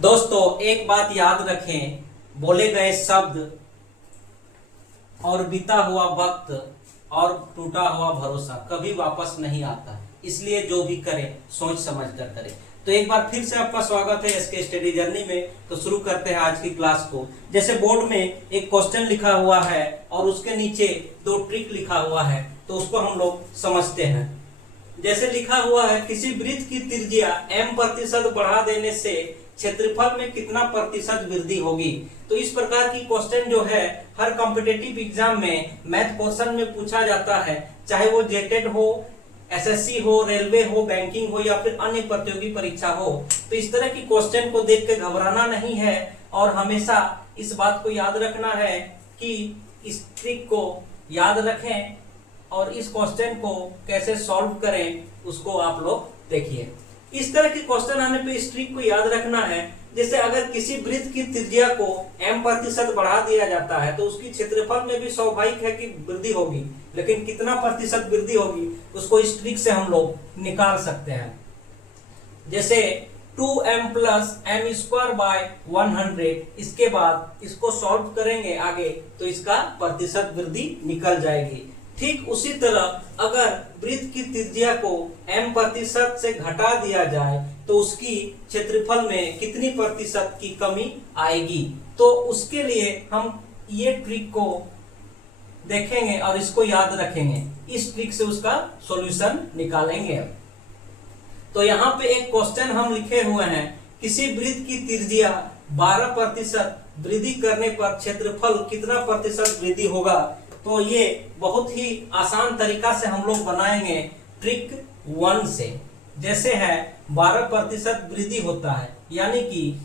दोस्तों एक बात याद रखें, बोले गए शब्द और बीता हुआ वक्त और टूटा हुआ भरोसा कभी वापस नहीं आता। इसलिए जो भी करें सोच समझ कर करें। तो एक बार फिर से आपका स्वागत है एसके स्टडी जर्नी में। तो शुरू करते हैं आज की क्लास को। जैसे बोर्ड में एक क्वेश्चन लिखा हुआ है और उसके नीचे दो ट्रिक लिखा हुआ है, तो उसको हम लोग समझते हैं। जैसे लिखा हुआ है, किसी वृत्त की त्रिज्या m% बढ़ा देने से क्षेत्रफल में कितना प्रतिशत वृद्धि होगी। तो इस प्रकार की क्वेश्चन जो है हर कॉम्पिटिटिव एग्जाम में मैथ पोर्शन में पूछा जाता है, चाहे वो जेटेड हो, एसएससी हो, रेलवे हो, बैंकिंग हो या फिर अन्य प्रतियोगी परीक्षा हो। तो इस तरह की क्वेश्चन को देख के घबराना नहीं है और हमेशा इस बात को याद रखना है कि इस ट्रिक को याद रखें और इस क्वेश्चन को कैसे सॉल्व करें उसको आप लोग देखिए। इस तरह के क्वेश्चन आने पे इस ट्रिक को याद रखना है। जैसे अगर किसी वृत्त की त्रिज्या को m% बढ़ा दिया जाता है तो उसकी क्षेत्रफल में भी स्वाभाविक है कि वृद्धि होगी, लेकिन कितना प्रतिशत वृद्धि होगी उसको इस ट्रिक से हम लोग निकाल सकते हैं। जैसे 2m + m² / 100, इसके बाद इसको सॉल्व करेंगे आगे तो इसका प्रतिशत वृद्धि निकल जाएगी। ठीक उसी तरह अगर वृत्त की त्रिज्या को m% से घटा दिया जाए तो उसकी क्षेत्रफल में कितनी प्रतिशत की कमी आएगी। तो उसके लिए हम ये ट्रिक को देखेंगे और इसको याद रखेंगे। इस ट्रिक से उसका सॉल्यूशन निकालेंगे। तो यहाँ पे एक क्वेश्चन हम लिखे हुए हैं, किसी वृत्त की त्रिज्या 12% वृद्धि करने पर क्षेत्रफल कितना प्रतिशत वृद्धि होगा। तो ये बहुत ही आसान तरीका से हम लोग बनाएंगे ट्रिक 1 से। जैसे है 12% वृद्धि होता है, यानी कि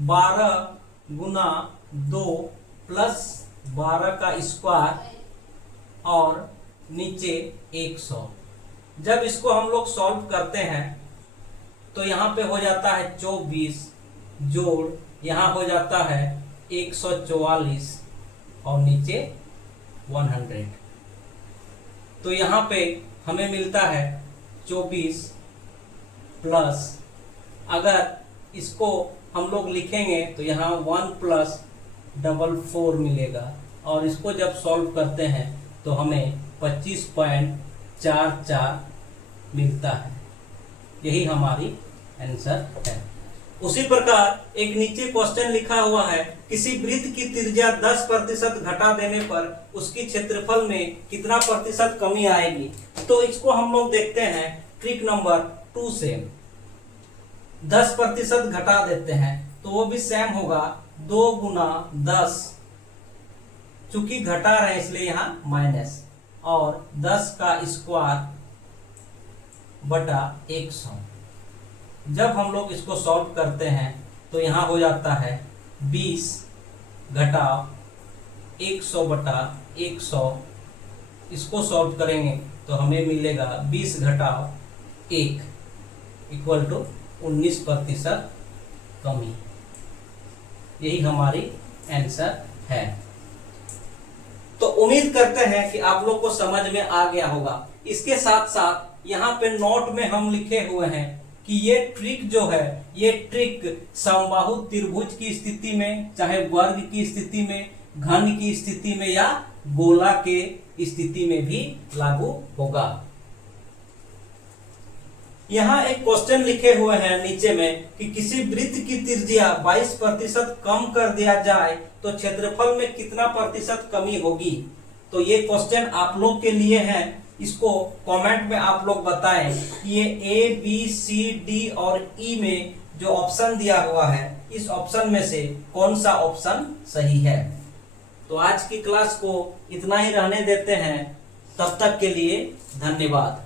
12 × 2 + 12² और नीचे 100। जब इसको हम लोग सॉल्व करते हैं तो यहाँ पे हो जाता है 24 जोड़ यहाँ हो जाता है 144 और नीचे 100। तो यहाँ पे हमें मिलता है 24 प्लस, अगर इसको हम लोग लिखेंगे तो यहाँ 1 + 44 मिलेगा और इसको जब सॉल्व करते हैं तो हमें 25.44 मिलता है। यही हमारी आंसर है। उसी प्रकार एक नीचे क्वेश्चन लिखा हुआ है, किसी वृत्त की त्रिज्या 10% घटा देने पर उसकी क्षेत्रफल में कितना प्रतिशत कमी आएगी। तो इसको हम लोग देखते हैं ट्रिक नंबर 2 से। 10% घटा देते हैं तो वो भी सेम होगा 2 × 10, चूंकि घटा रहे इसलिए यहाँ माइनस, और 10² / 100। जब हम लोग इसको सॉल्व करते हैं तो यहाँ हो जाता है 20 - 100/100। इसको सॉल्व करेंगे तो हमें मिलेगा 20 - 1 = 19% कमी। यही हमारी आंसर है। तो उम्मीद करते हैं कि आप लोग को समझ में आ गया होगा। इसके साथ साथ यहाँ पे नोट में हम लिखे हुए हैं कि ये ट्रिक जो है, ये ट्रिक समबाहु त्रिभुज की स्थिति में, चाहे वर्ग की स्थिति में, घन की स्थिति में या गोला के स्थिति में भी लागू होगा। यहाँ एक क्वेश्चन लिखे हुए हैं नीचे में कि किसी वृत्त की त्रिज्या 22% कम कर दिया जाए तो क्षेत्रफल में कितना प्रतिशत कमी होगी। तो ये क्वेश्चन आप लोग के लिए है। इसको कमेंट में आप लोग बताएं कि ये A, B, C, D और E में जो ऑप्शन दिया हुआ है, इस ऑप्शन में से कौन सा ऑप्शन सही है। तो आज की क्लास को इतना ही रहने देते हैं। तब तक के लिए धन्यवाद।